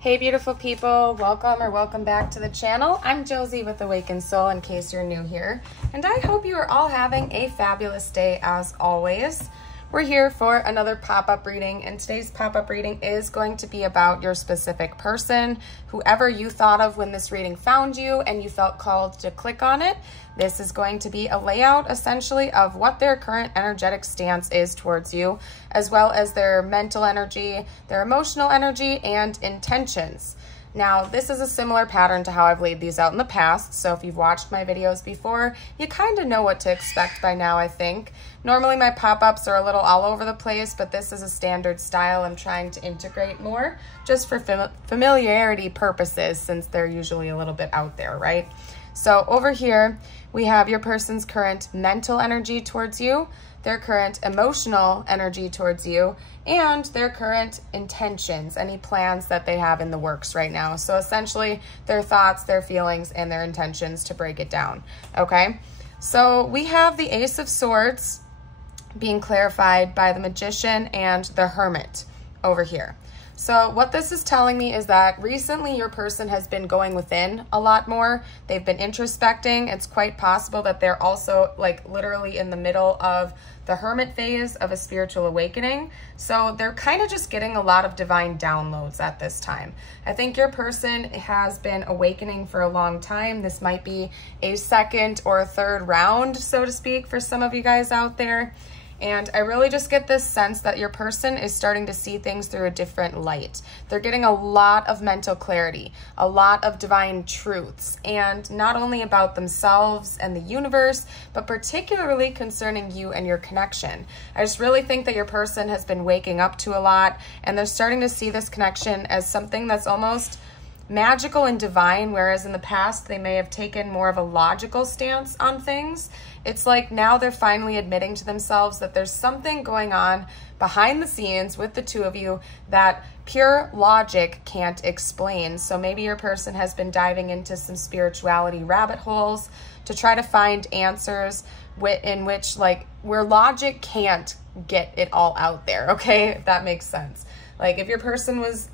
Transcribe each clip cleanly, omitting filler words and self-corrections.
Hey beautiful people, welcome back to the channel. I'm Josie with Awakened Soul in case you're new here, and I hope you are all having a fabulous day as always. We're here for another pop-up reading, and today's pop-up reading is going to be about your specific person, whoever you thought of when this reading found you and you felt called to click on it. This is going to be a layout essentially of what their current energetic stance is towards you, as well as their mental energy, their emotional energy, and intentions. Now, this is a similar pattern to how I've laid these out in the past, so if you've watched my videos before, you kind of know what to expect by now, I think. Normally my pop-ups are a little all over the place, but this is a standard style I'm trying to integrate more, just for familiarity purposes, since they're usually a little bit out there, right? So over here, we have your person's current mental energy towards you, their current emotional energy towards you, and their current intentions, any plans that they have in the works right now. So essentially their thoughts, their feelings, and their intentions, to break it down, okay? So we have the Ace of Swords being clarified by the Magician and the Hermit over here. So what this is telling me is that recently your person has been going within a lot more. They've been introspecting. It's quite possible that they're also like literally in the middle of the Hermit phase of a spiritual awakening. So they're kind of just getting a lot of divine downloads at this time. I think your person has been awakening for a long time. This might be a second or a third round, so to speak, for some of you guys out there. And I really just get this sense that your person is starting to see things through a different light. They're getting a lot of mental clarity, a lot of divine truths, and not only about themselves and the universe, but particularly concerning you and your connection. I just really think that your person has been waking up to a lot, and they're starting to see this connection as something that's almost magical and divine, whereas in the past they may have taken more of a logical stance on things. It's like now they're finally admitting to themselves that there's something going on behind the scenes with the two of you that pure logic can't explain. So maybe your person has been diving into some spirituality rabbit holes to try to find answers in which, like, where logic can't get it all out there, okay? If that makes sense. Like if your person was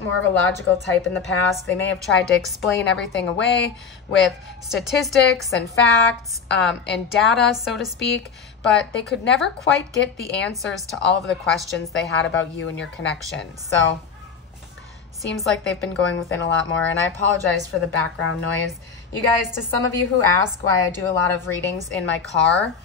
more of a logical type in the past, they may have tried to explain everything away with statistics and facts and data, so to speak, but they could never quite get the answers to all of the questions they had about you and your connection. So seems like they've been going within a lot more, and I apologize for the background noise. You guys, to some of you who ask why I do a lot of readings in my car,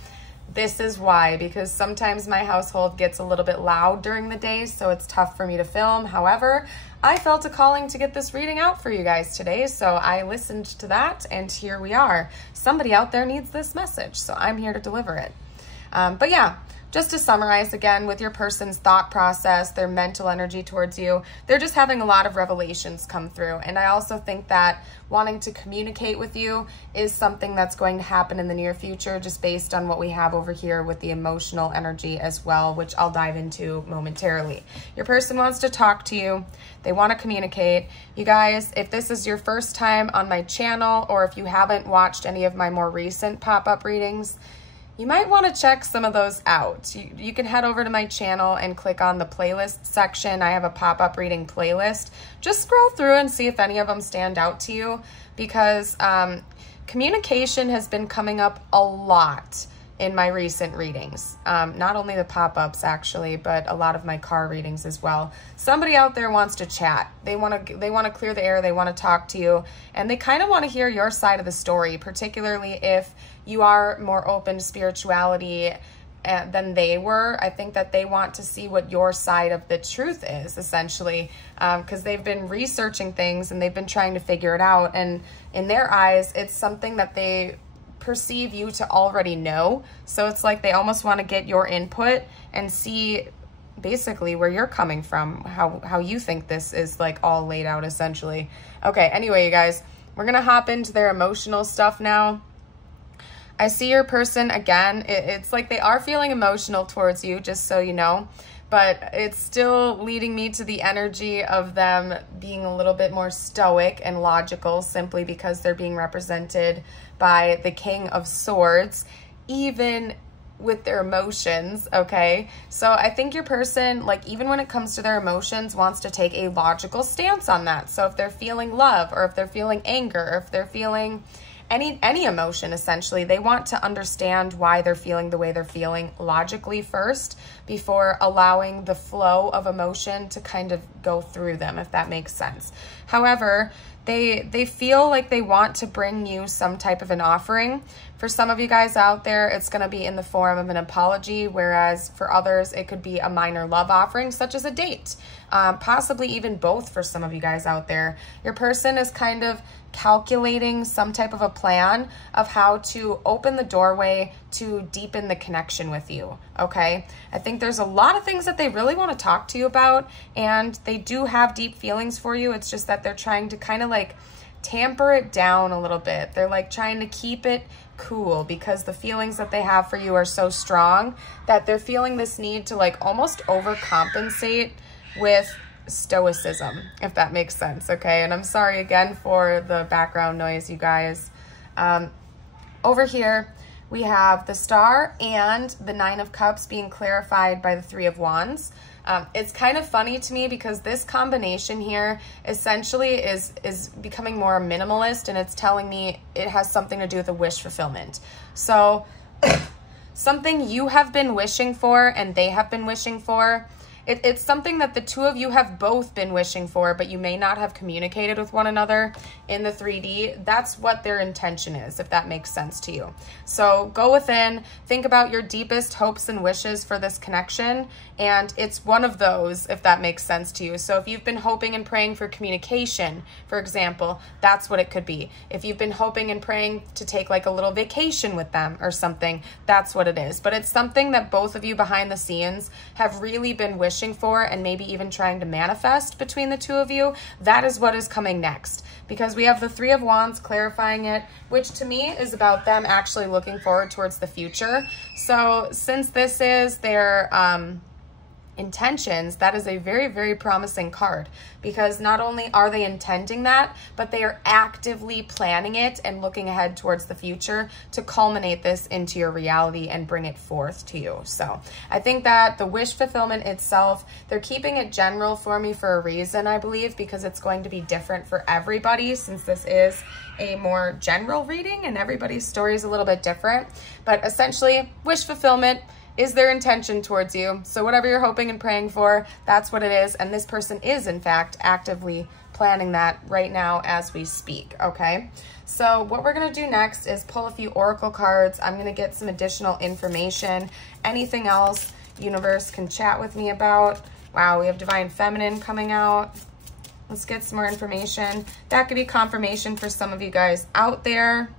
this is why, because sometimes my household gets a little bit loud during the day, so it's tough for me to film. However, I felt a calling to get this reading out for you guys today, so I listened to that, and here we are. Somebody out there needs this message, so I'm here to deliver it. But yeah, just to summarize again, with your person's thought process, their mental energy towards you, they're just having a lot of revelations come through. And I also think that wanting to communicate with you is something that's going to happen in the near future, just based on what we have over here with the emotional energy as well, which I'll dive into momentarily. Your person wants to talk to you. They want to communicate. You guys, if this is your first time on my channel, or if you haven't watched any of my more recent pop-up readings, you might want to check some of those out. You can head over to my channel and click on the playlist section. I have a pop-up reading playlist. Just scroll through and see if any of them stand out to you, because communication has been coming up a lot in my recent readings. Not only the pop-ups actually, but a lot of my car readings as well. Somebody out there wants to chat. They want to clear the air. They want to talk to you, and they kind of want to hear your side of the story, particularly if you are more open to spirituality than they were. I think that they want to see what your side of the truth is, essentially, because they've been researching things and they've been trying to figure it out. And in their eyes, it's something that they perceive you to already know. So it's like they almost want to get your input and see basically where you're coming from, how you think this is like all laid out, essentially. Okay, anyway, you guys, we're going to hop into their emotional stuff now. I see your person again. It's like they are feeling emotional towards you, just so you know, but it's still leading me to the energy of them being a little bit more stoic and logical, simply because they're being represented by the King of Swords. Even with their emotions, okay? So I think your person, like, even when it comes to their emotions, wants to take a logical stance on that. So if they're feeling love, or if they're feeling anger, or if they're feeling any emotion, essentially, they want to understand why they're feeling the way they're feeling logically first before allowing the flow of emotion to kind of go through them, if that makes sense. However, they feel like they want to bring you some type of an offering. For some of you guys out there, it's going to be in the form of an apology, whereas for others, it could be a minor love offering, such as a date, possibly even both for some of you guys out there. Your person is kind of calculating some type of a plan of how to open the doorway to deepen the connection with you, okay? I think there's a lot of things that they really want to talk to you about, and they do have deep feelings for you. It's just that they're trying to kind of like tamper it down a little bit. They're like trying to keep it cool because the feelings that they have for you are so strong that they're feeling this need to like almost overcompensate with stoicism, if that makes sense, okay? And I'm sorry again for the background noise, you guys. Over here, we have the Star and the Nine of Cups being clarified by the Three of Wands. It's kind of funny to me because this combination here essentially is becoming more minimalist, and it's telling me it has something to do with a wish fulfillment. So something you have been wishing for and they have been wishing for, it's something that the two of you have both been wishing for, but you may not have communicated with one another in the 3D. That's what their intention is, if that makes sense to you. So go within, think about your deepest hopes and wishes for this connection, and it's one of those, if that makes sense to you. So if you've been hoping and praying for communication, for example, that's what it could be. If you've been hoping and praying to take like a little vacation with them or something, that's what it is. But it's something that both of you behind the scenes have really been wishing for and maybe even trying to manifest between the two of you. That is what is coming next, because we have the Three of Wands clarifying it, which to me is about them actually looking forward towards the future. So since this is their intentions, that is a very, very promising card, because not only are they intending that, but they are actively planning it and looking ahead towards the future to culminate this into your reality and bring it forth to you. So I think that the wish fulfillment itself, they're keeping it general for me for a reason, I believe, because it's going to be different for everybody, since this is a more general reading and everybody's story is a little bit different. But essentially, wish fulfillment is their intention towards you. So whatever you're hoping and praying for, that's what it is. And this person is, in fact, actively planning that right now as we speak, okay? So what we're gonna do next is pull a few oracle cards. I'm gonna get some additional information. Anything else universe can chat with me about. Wow, we have Divine Feminine coming out. Let's get some more information. That could be confirmation for some of you guys out there.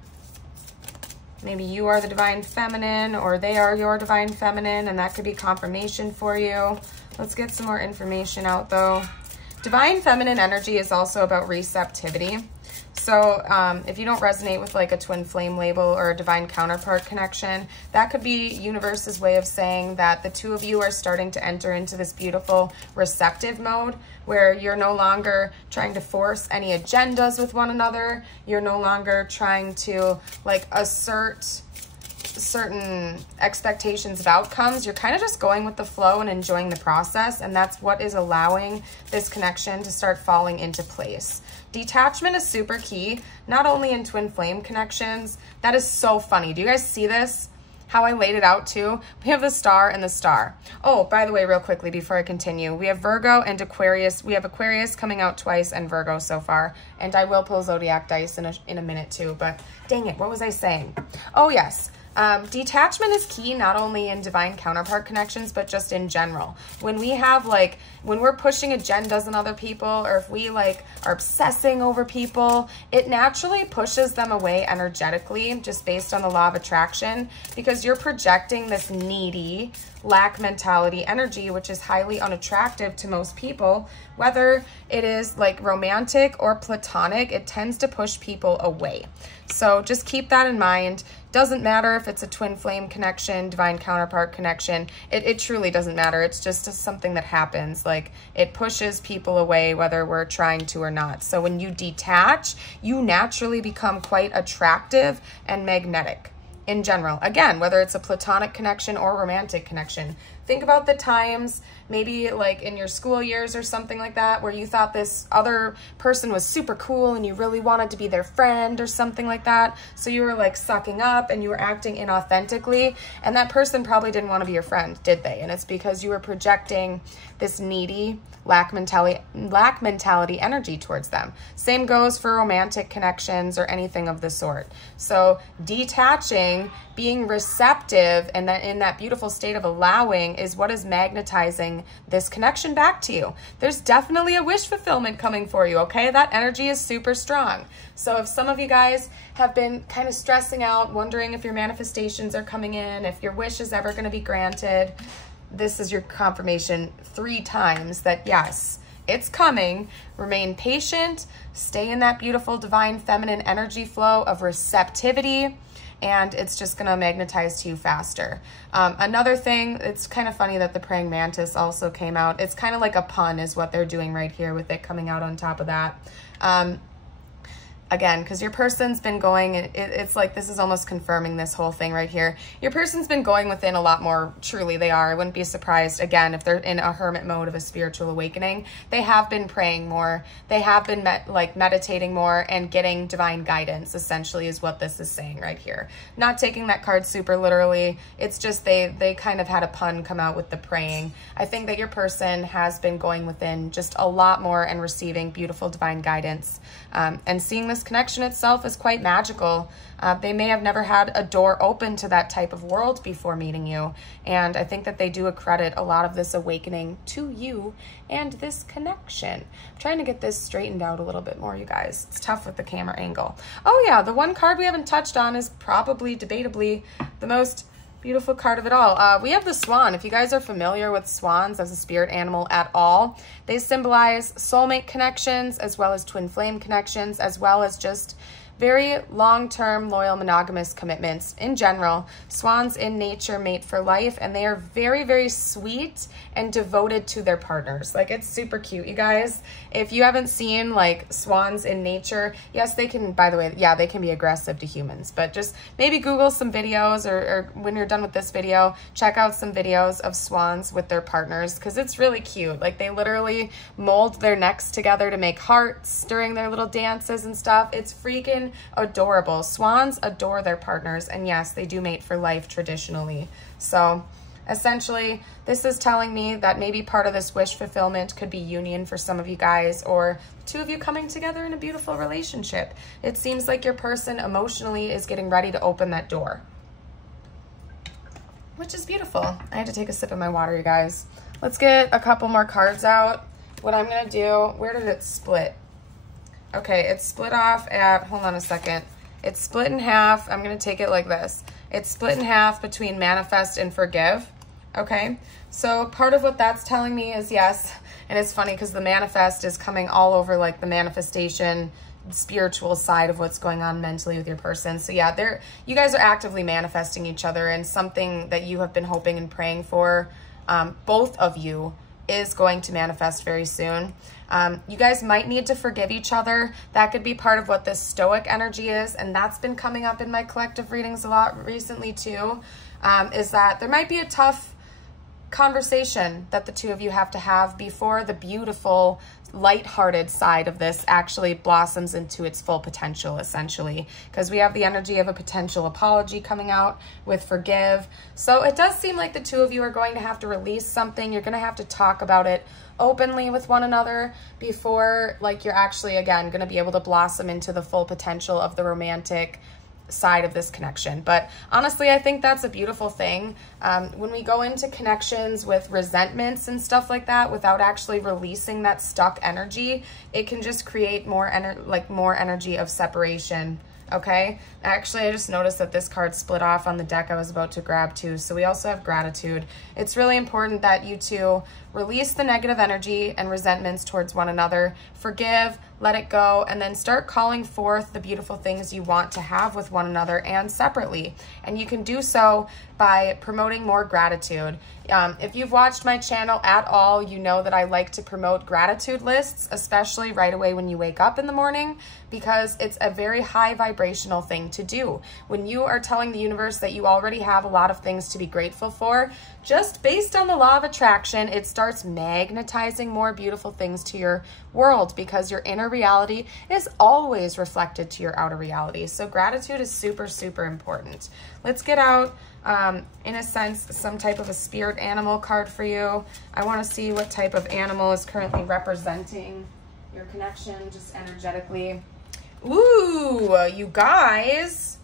Maybe you are the Divine Feminine, or they are your Divine Feminine, and that could be confirmation for you. Let's get some more information out, though. Divine Feminine energy is also about receptivity. So if you don't resonate with like a twin flame label or a divine counterpart connection, that could be universe's way of saying that the two of you are starting to enter into this beautiful receptive mode where you're no longer trying to force any agendas with one another. You're no longer trying to like assert certain expectations of outcomes. You're kind of just going with the flow and enjoying the process, and that's what is allowing this connection to start falling into place. Detachment is super key, not only in twin flame connections. That is so funny. Do you guys see this? How I laid it out too? We have the Star and the Star. Oh, by the way, real quickly before I continue, we have Virgo and Aquarius. We have Aquarius coming out twice and Virgo so far. And I will pull Zodiac dice in a minute too, but dang it, what was I saying? Oh yes. Detachment is key not only in divine counterpart connections, but just in general. When we have like, when we're pushing agendas on other people, or if we like are obsessing over people, it naturally pushes them away energetically just based on the law of attraction, because you're projecting this needy, lack mentality energy, which is highly unattractive to most people. Whether it is like romantic or platonic, it tends to push people away. So just keep that in mind. Doesn't matter if it's a twin flame connection, divine counterpart connection. It truly doesn't matter. It's just something that happens. Like it pushes people away whether we're trying to or not. So when you detach, you naturally become quite attractive and magnetic. in general. Again, whether it's a platonic connection or romantic connection. Think about the times, maybe like in your school years or something like that, where you thought this other person was super cool and you really wanted to be their friend or something like that. So you were like sucking up and you were acting inauthentically, and that person probably didn't want to be your friend, did they? And it's because you were projecting this needy, lack mentality energy towards them. Same goes for romantic connections or anything of the sort. So detaching, being receptive, and then in that beautiful state of allowing is what is magnetizing this connection back to you. There's definitely a wish fulfillment coming for you, okay? That energy is super strong. So if some of you guys have been kind of stressing out, wondering if your manifestations are coming in, if your wish is ever going to be granted, this is your confirmation 3 times that yes, it's coming. Remain patient, stay in that beautiful divine feminine energy flow of receptivity, and it's just gonna magnetize to you faster. Another thing, it's kind of funny that the praying mantis also came out. It's kind of like a pun is what they're doing right here with it coming out on top of that. Again, because your person's been going, it's like this is almost confirming this whole thing right here. Your person's been going within a lot more, truly they are. I wouldn't be surprised, again, if they're in a hermit mode of a spiritual awakening. They have been praying more. They have been meditating more and getting divine guidance, essentially, is what this is saying right here. Not taking that card super literally. It's just they kind of had a pun come out with the praying. I think that your person has been going within just a lot more and receiving beautiful divine guidance. And seeing this connection itself is quite magical. They may have never had a door open to that type of world before meeting you. And I think that they do accredit a lot of this awakening to you and this connection. I'm trying to get this straightened out a little bit more, you guys. It's tough with the camera angle. Oh yeah, the one card we haven't touched on is probably, debatably, the most beautiful card of it all. We have the swan. If you guys are familiar with swans as a spirit animal at all, they symbolize soulmate connections as well as twin flame connections, as well as just very long-term, loyal, monogamous commitments in general. Swans in nature mate for life, and they are very, very sweet and devoted to their partners. Like, it's super cute, you guys. If you haven't seen, like, swans in nature, yes, they can, by the way, yeah, they can be aggressive to humans, but just maybe Google some videos, or when you're done with this video, check out some videos of swans with their partners, because it's really cute. Like, they literally mold their necks together to make hearts during their little dances and stuff. It's freaking adorable. Swans adore their partners, and yes, they do mate for life traditionally. So essentially, this is telling me that maybe part of this wish fulfillment could be union for some of you guys, or 2 of you coming together in a beautiful relationship. It seems like your person emotionally is getting ready to open that door, which is beautiful. I had to take a sip of my water, you guys. Let's get a couple more cards out. What I'm gonna do, where did it split? Okay, it's split off at, hold on a second. It's split in half. I'm going to take it like this. It's split in half between manifest and forgive. Okay, so part of what that's telling me is yes. And it's funny because the manifest is coming all over like the manifestation, spiritual side of what's going on mentally with your person. So yeah, you guys are actively manifesting each other, and something that you have been hoping and praying for, both of you, is going to manifest very soon. You guys might need to forgive each other. That could be part of what this stoic energy is, and that's been coming up in my collective readings a lot recently too, is that there might be a tough conversation that the 2 of you have to have before the beautiful, lighthearted side of this actually blossoms into its full potential, essentially, because we have the energy of a potential apology coming out with forgive. So it does seem like the 2 of you are going to have to release something. You're going to have to talk about it openly with one another before, like, you're actually, again, going to be able to blossom into the full potential of the romantic side of this connection. But honestly, I think that's a beautiful thing. When we go into connections with resentments and stuff like that without actually releasing that stuck energy, it can just create more energy of separation. Okay, actually, I just noticed that this card split off on the deck I was about to grab too. So we also have gratitude. It's really important that you 2 release the negative energy and resentments towards one another. Forgive, let it go, and then start calling forth the beautiful things you want to have with one another and separately. And you can do so by promoting more gratitude. If you've watched my channel at all, you know that I like to promote gratitude lists, especially right away when you wake up in the morning, because it's a very high vibrational thing to do. When you are telling the universe that you already have a lot of things to be grateful for, just based on the law of attraction, it starts magnetizing more beautiful things to your world, because your inner reality is always reflected to your outer reality. So gratitude is super, super important. Let's get out, in a sense, some type of a spirit animal card for you. I want to see what type of animal is currently representing your connection, just energetically. Ooh, you guys,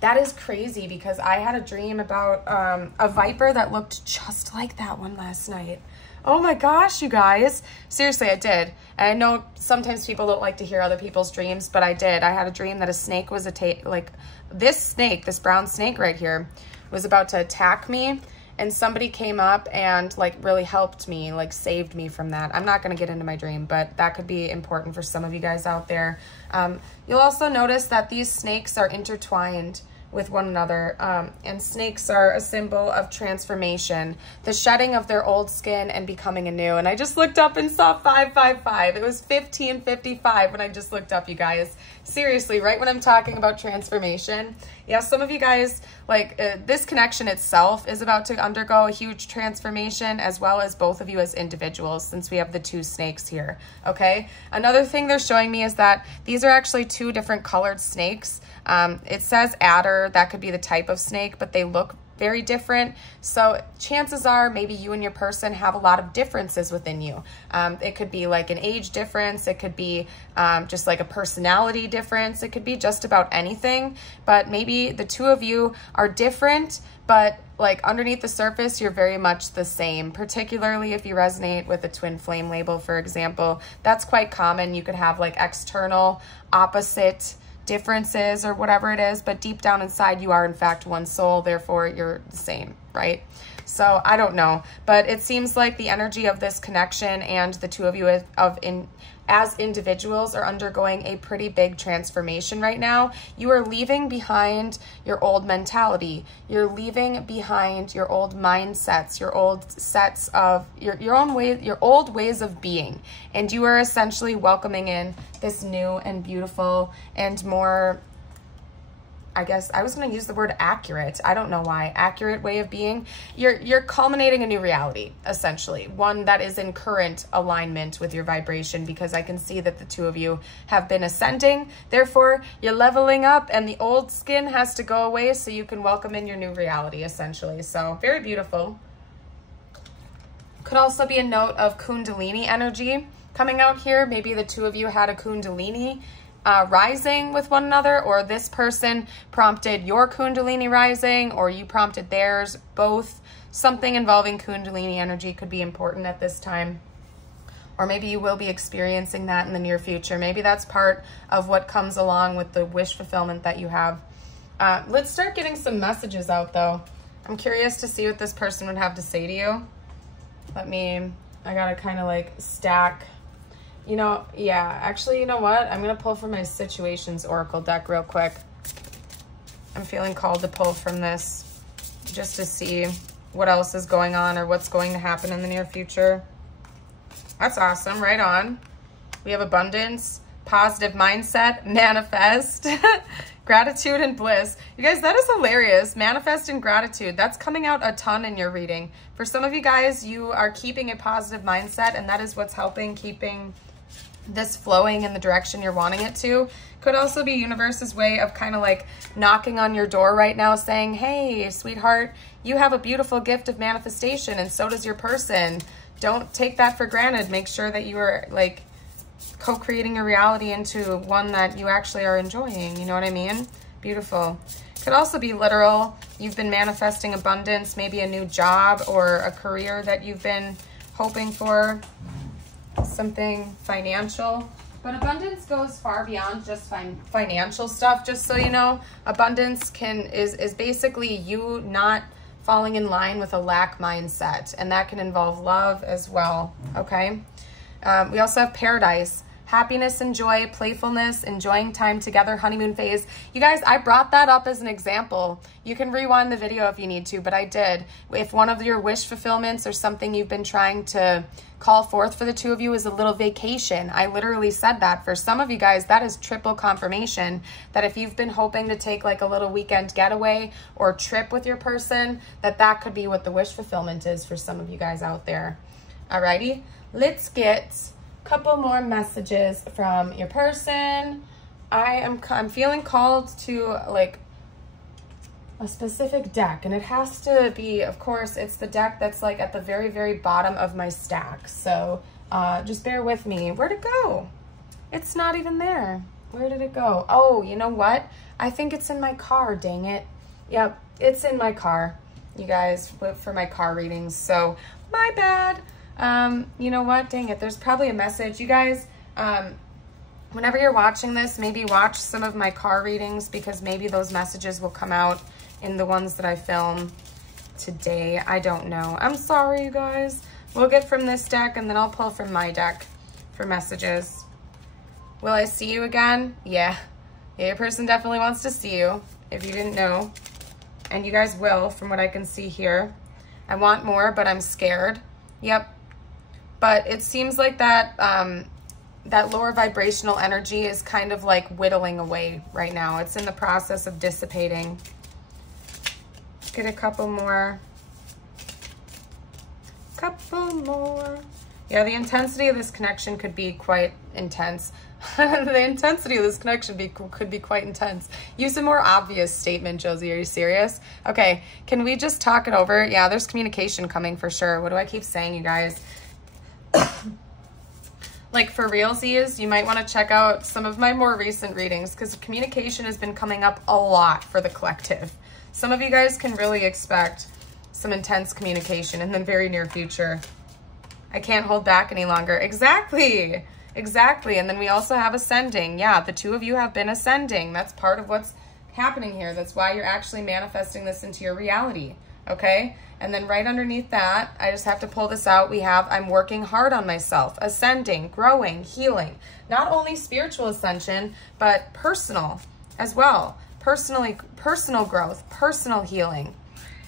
that is crazy, because I had a dream about a viper that looked just like that one last night. Oh my gosh, you guys. Seriously, I did. And I know sometimes people don't like to hear other people's dreams, but I did. I had a dream that a snake was this snake, this brown snake right here, was about to attack me. And somebody came up and like really helped me, like saved me from that. I'm not going to get into my dream, but that could be important for some of you guys out there. You'll also notice that these snakes are intertwined with one another, and snakes are a symbol of transformation, the shedding of their old skin and becoming anew. And I just looked up and saw 555. It was 1555 when I just looked up, you guys. Seriously, right when I'm talking about transformation. Yeah, some of you guys, like this connection itself is about to undergo a huge transformation, as well as both of you as individuals, since we have the two snakes here, okay? Another thing they're showing me is that these are actually two different colored snakes. It says adder, that could be the type of snake, but they look very different. So chances are maybe you and your person have a lot of differences within you. It could be like an age difference. It could be just like a personality difference. It could be just about anything, but maybe the two of you are different, but like underneath the surface, you're very much the same, particularly if you resonate with a twin flame label, for example. That's quite common. You could have like external opposite differences or whatever it is, but deep down inside you are in fact one soul, therefore you're the same, right? So I don't know, but it seems like the energy of this connection and the two of you as individuals are undergoing a pretty big transformation right now. You are leaving behind your old mentality. You're leaving behind your old mindsets, your old sets of your old ways of being. And you are essentially welcoming in this new and beautiful and more, I guess I was going to use the word accurate. I don't know why. Accurate way of being. You're culminating a new reality, essentially. One that is in current alignment with your vibration, because I can see that the two of you have been ascending. Therefore, you're leveling up and the old skin has to go away so you can welcome in your new reality, essentially. So very beautiful. Could also be a note of Kundalini energy coming out here. Maybe the two of you had a Kundalini rising with one another, or this person prompted your Kundalini rising, or you prompted theirs. Both. Something involving Kundalini energy could be important at this time. Or maybe you will be experiencing that in the near future. Maybe that's part of what comes along with the wish fulfillment that you have. Let's start getting some messages out though. I'm curious to see what this person would have to say to you. I gotta kind of like stack. You know, yeah, actually, you know what? I'm going to pull from my Situations Oracle deck real quick. I'm feeling called to pull from this just to see what else is going on or what's going to happen in the near future. That's awesome. Right on. We have abundance, positive mindset, manifest, gratitude, and bliss. You guys, that is hilarious. Manifest and gratitude. That's coming out a ton in your reading. For some of you guys, you are keeping a positive mindset, and that is what's helping keeping this flowing in the direction you're wanting it to. Could also be universe's way of kind of like knocking on your door right now saying, hey, sweetheart, you have a beautiful gift of manifestation and so does your person. Don't take that for granted. Make sure that you are like co-creating a reality into one that you actually are enjoying. You know what I mean? Beautiful. Could also be literal. You've been manifesting abundance, maybe a new job or a career that you've been hoping for. Something financial, but abundance goes far beyond just financial stuff. Just so you know, abundance is basically you not falling in line with a lack mindset, and that can involve love as well. Okay. We also have paradise, happiness and joy, playfulness, enjoying time together, honeymoon phase. You guys, I brought that up as an example. You can rewind the video if you need to, but I did. If one of your wish fulfillments or something you've been trying to call forth for the two of you is a little vacation, I literally said that. For some of you guys, that is triple confirmation that if you've been hoping to take like a little weekend getaway or trip with your person, that could be what the wish fulfillment is for some of you guys out there. Alrighty, let's get a couple more messages from your person. I'm feeling called to like a specific deck, and it has to be, of course, it's the deck that's like at the very, very bottom of my stack. So just bear with me. Where'd it go? It's not even there. Where did it go? Oh, you know what? I think it's in my car, dang it. Yep, it's in my car, you guys, for my car readings. So my bad. You know what? Dang it. There's probably a message. You guys, whenever you're watching this, maybe watch some of my car readings because maybe those messages will come out in the ones that I film today. I don't know. I'm sorry, you guys. We'll get from this deck and then I'll pull from my deck for messages. Will I see you again? Yeah. Yeah, your person definitely wants to see you if you didn't know. And you guys will, from what I can see here. I want more, but I'm scared. Yep. But it seems like that that lower vibrational energy is kind of like whittling away right now. It's in the process of dissipating. Let's get a couple more. Yeah, the intensity of this connection could be quite intense. The intensity of this connection could be quite intense. Use a more obvious statement, Josie. Are you serious? Okay, can we just talk it over? Yeah, there's communication coming for sure. What do I keep saying, you guys? Like for realsies, you might want to check out some of my more recent readings because communication has been coming up a lot for the collective. Some of you guys can really expect some intense communication in the very near future. I can't hold back any longer. Exactly. Exactly. And then we also have ascending. Yeah, the two of you have been ascending. That's part of what's happening here. That's why you're actually manifesting this into your reality. Okay? And then right underneath that, I just have to pull this out. We have, I'm working hard on myself, ascending, growing, healing. Not only spiritual ascension, but personal as well. Personal growth, personal healing.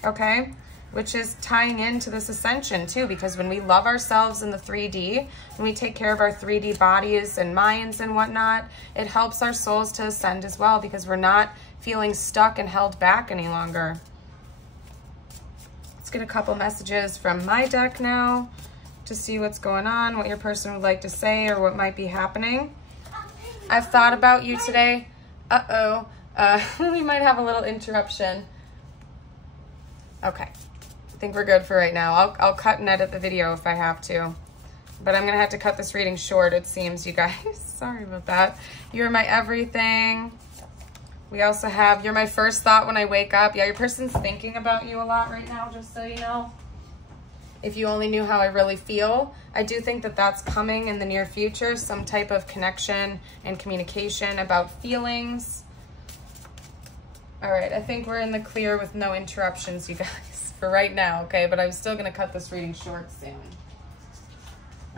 Okay? Which is tying into this ascension too, because when we love ourselves in the 3D, when we take care of our 3D bodies and minds and whatnot, it helps our souls to ascend as well because we're not feeling stuck and held back any longer. Let's get a couple messages from my deck now to see what's going on, what your person would like to say or what might be happening. I've thought about you today. Uh-oh. We might have a little interruption. Okay. I think we're good for right now. I'll cut and edit the video if I have to. But I'm going to have to cut this reading short, it seems, you guys. Sorry about that. You're my everything. We also have, you're my first thought when I wake up. Yeah, your person's thinking about you a lot right now, just so you know. If you only knew how I really feel. I do think that that's coming in the near future. Some type of connection and communication about feelings. All right, I think we're in the clear with no interruptions, you guys, for right now, okay? But I'm still going to cut this reading short soon.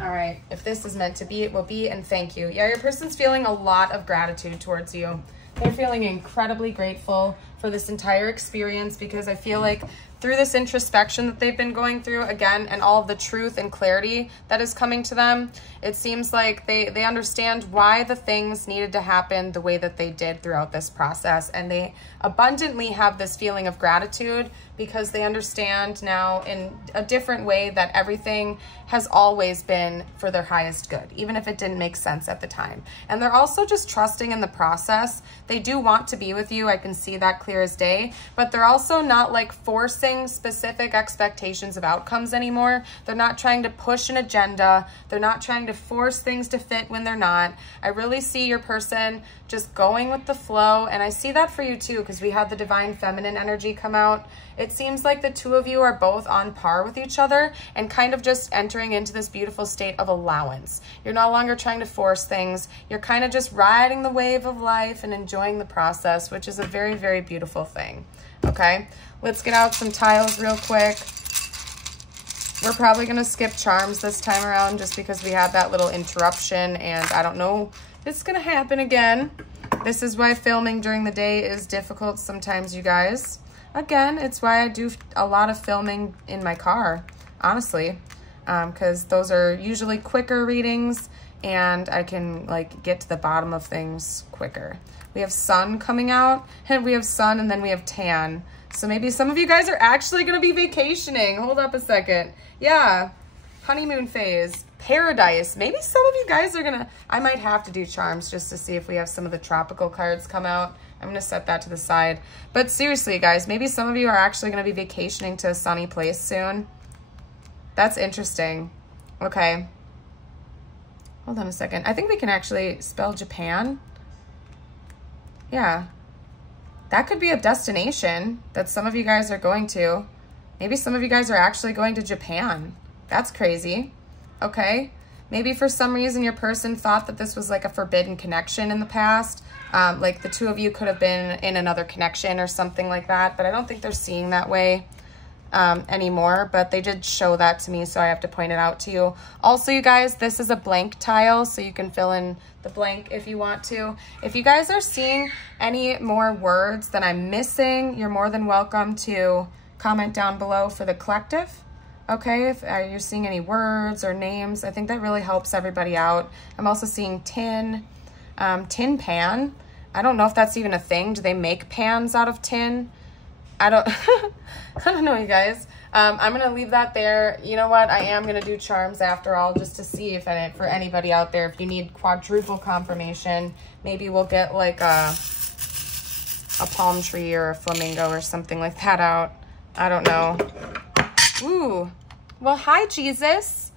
All right, if this is meant to be, it will be, and thank you. Yeah, your person's feeling a lot of gratitude towards you. They're feeling incredibly grateful for this entire experience because I feel like through this introspection that they've been going through, again, and all of the truth and clarity that is coming to them, it seems like they understand why the things needed to happen the way that they did throughout this process. And they abundantly have this feeling of gratitude because they understand now in a different way that everything has always been for their highest good, even if it didn't make sense at the time. And they're also just trusting in the process. They do want to be with you. I can see that clear as day, but they're also not like forcing specific expectations of outcomes anymore. They're not trying to push an agenda. They're not trying to force things to fit when they're not. I really see your person just going with the flow. And I see that for you too, because we had the divine feminine energy come out. It seems like the two of you are both on par with each other and kind of just entering into this beautiful state of allowance. You're no longer trying to force things. You're kind of just riding the wave of life and enjoying the process, which is a very, very beautiful thing. Okay, let's get out some tiles real quick. we're probably going to skip charms this time around just because we had that little interruption, and I don't know if it's going to happen again. This is why filming during the day is difficult sometimes, you guys. Again, it's why I do a lot of filming in my car, honestly, because those are usually quicker readings and I can like get to the bottom of things quicker. We have sun coming out, and we have sun, and then we have tan. So maybe some of you guys are actually going to be vacationing. Hold up a second. Yeah, honeymoon phase, paradise. Maybe some of you guys are going to, I might have to do charms just to see if we have some of the tropical cards come out. I'm going to set that to the side. But seriously, guys, maybe some of you are actually going to be vacationing to a sunny place soon. That's interesting. Okay. Hold on a second. I think we can actually spell Japan. Yeah. That could be a destination that some of you guys are going to. Maybe some of you guys are actually going to Japan. That's crazy. Okay. Maybe for some reason your person thought that this was like a forbidden connection in the past. Like the two of you could have been in another connection or something like that, but I don't think they're seeing that way anymore, but they did show that to me, so I have to point it out to you. Also, you guys, this is a blank tile, so you can fill in the blank if you want to. If you guys are seeing any more words that I'm missing, you're more than welcome to comment down below for the collective. Okay, if you're seeing any words or names, I think that really helps everybody out. I'm also seeing tin, tin pan. I don't know if that's even a thing. Do they make pans out of tin? I don't, I don't know, you guys. I'm going to leave that there. You know what? I am going to do charms after all, just to see if for anybody out there, if you need quadruple confirmation, maybe we'll get like a palm tree or a flamingo or something like that out. I don't know. Ooh, well, hi, Jesus.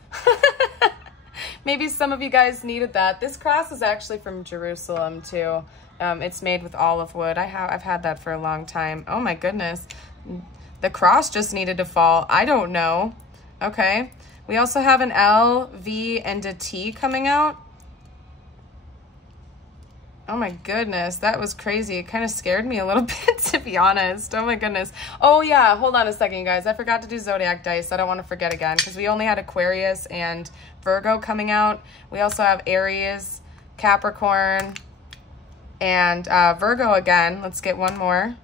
Maybe some of you guys needed that. This cross is actually from Jerusalem too. It's made with olive wood. I've had that for a long time. Oh my goodness. The cross just needed to fall. I don't know. Okay. We also have an L, V, and a T coming out. Oh my goodness, that was crazy. It kind of scared me a little bit, to be honest. Oh my goodness. Oh yeah, hold on a second, guys. I forgot to do zodiac dice. I don't want to forget again, because we only had Aquarius and Virgo coming out. We also have Aries, Capricorn, and Virgo again. Let's get one more.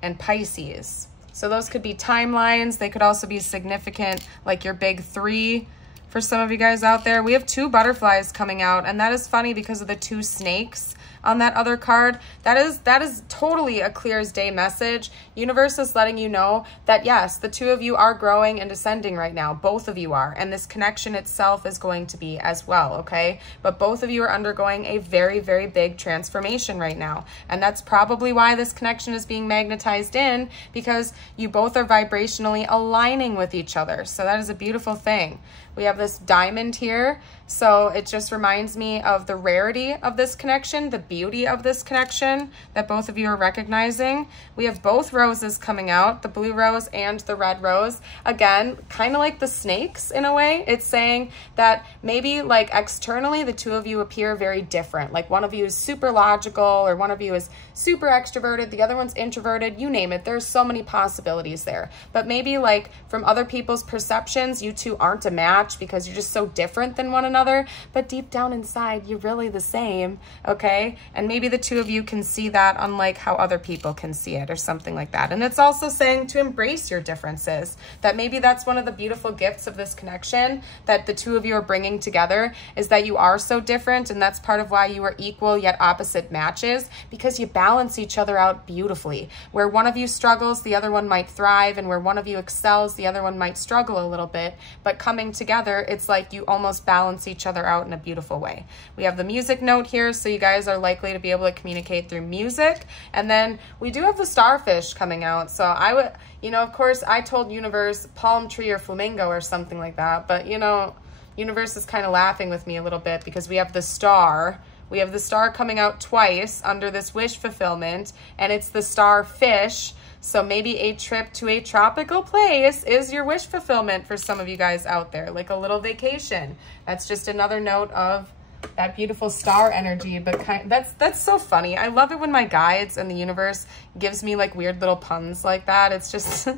And Pisces. So those could be timelines. They could also be significant, like your big three for some of you guys out there. We have 2 butterflies coming out, and that is funny because of the 2 snakes on that other card. That is totally a clear as day message. Universe is letting you know that yes, the 2 of you are growing and ascending right now. Both of you are, and this connection itself is going to be as well, okay? But both of you are undergoing a very, very big transformation right now, and that's probably why this connection is being magnetized in, because you both are vibrationally aligning with each other. So that is a beautiful thing. We have this diamond here, so it just reminds me of the rarity of this connection, the beauty of this connection that both of you are recognizing. We have both roses coming out, the blue rose and the red rose. Again, kind of like the snakes in a way. It's saying that maybe like externally, the 2 of you appear very different. Like one of you is super logical, or one of you is super extroverted, the other one's introverted, you name it. There's so many possibilities there. But maybe like from other people's perceptions, you 2 aren't a match because you're just so different than one another, but deep down inside you're really the same, okay? And maybe the 2 of you can see that unlike how other people can see it, or something like that. And it's also saying to embrace your differences, that maybe that's one of the beautiful gifts of this connection that the 2 of you are bringing together, is that you are so different, and that's part of why you are equal yet opposite matches, because you balance each other out beautifully. Where one of you struggles, the other one might thrive, and where one of you excels, the other one might struggle a little bit, but coming together, it's like you almost balance each other out in a beautiful way. We have the music note here, so you guys are likely to be able to communicate through music. And then we do have the starfish coming out. So I would, you know, of course I told universe palm tree or flamingo or something like that, but you know, universe is kind of laughing with me a little bit because we have the star. We have the star coming out twice under this wish fulfillment, and it's the starfish. So maybe a trip to a tropical place is your wish fulfillment for some of you guys out there, like a little vacation. That's just another note of that beautiful star energy. But that's so funny. I love it when my guides and the universe gives me like weird little puns like that. It's just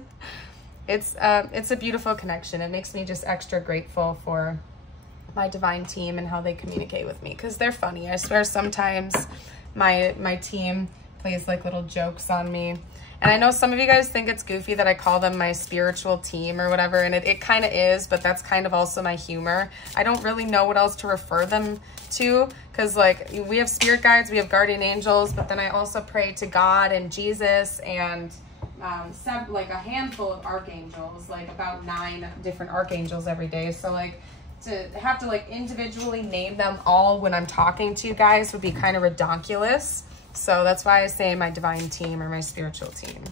it's a beautiful connection. It makes me just extra grateful for my divine team and how they communicate with me, because they're funny. I swear sometimes my team plays like little jokes on me. And I know some of you guys think it's goofy that I call them my spiritual team or whatever, and it kind of is, but that's kind of also my humor. I don't really know what else to refer them to, because like we have spirit guides, we have guardian angels, but then I also pray to God and Jesus and like a handful of archangels, like about 9 different archangels every day. So like to have to like individually name them all when I'm talking to you guys would be kind of redonkulous. So that's why I say my divine team or my spiritual team.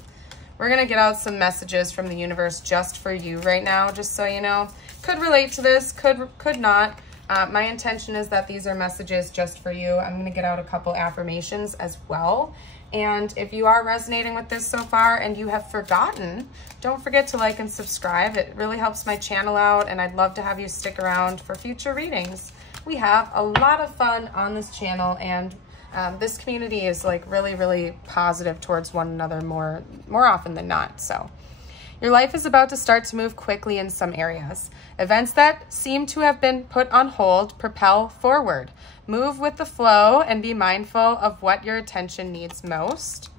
We're going to get out some messages from the universe just for you right now, just so you know. Could relate to this, could not. My intention is that these are messages just for you. I'm going to get out a couple affirmations as well. And if you are resonating with this so far and you have forgotten, don't forget to like and subscribe. It really helps my channel out, and I'd love to have you stick around for future readings. We have a lot of fun on this channel, and this community is like really positive towards one another more often than not. So your life is about to start to move quickly in some areas. Events that seem to have been put on hold propel forward. Move with the flow and be mindful of what your attention needs most.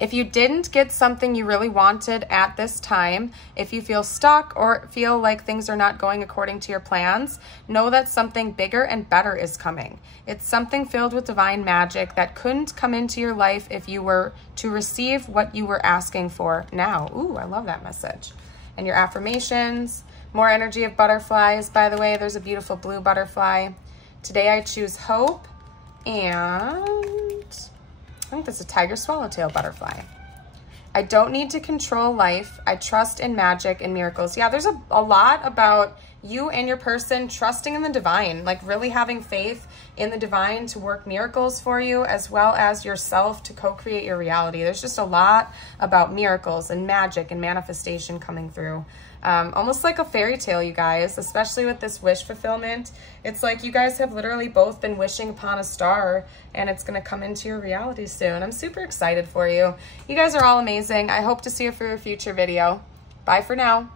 If you didn't get something you really wanted at this time, if you feel stuck or feel like things are not going according to your plans, know that something bigger and better is coming. It's something filled with divine magic that couldn't come into your life if you were to receive what you were asking for now. Ooh, I love that message. And your affirmations, more energy of butterflies. By the way, there's a beautiful blue butterfly. Today I choose hope, and I think that's a tiger swallowtail butterfly. I don't need to control life. I trust in magic and miracles. Yeah, there's a lot about you and your person trusting in the divine, like really having faith in the divine to work miracles for you, as well as yourself to co-create your reality. There's just a lot about miracles and magic and manifestation coming through. Almost like a fairy tale, you guys, especially with this wish fulfillment. It's like you guys have literally both been wishing upon a star, and it's going to come into your reality soon. I'm super excited for you. You guys are all amazing. I hope to see you for a future video. Bye for now.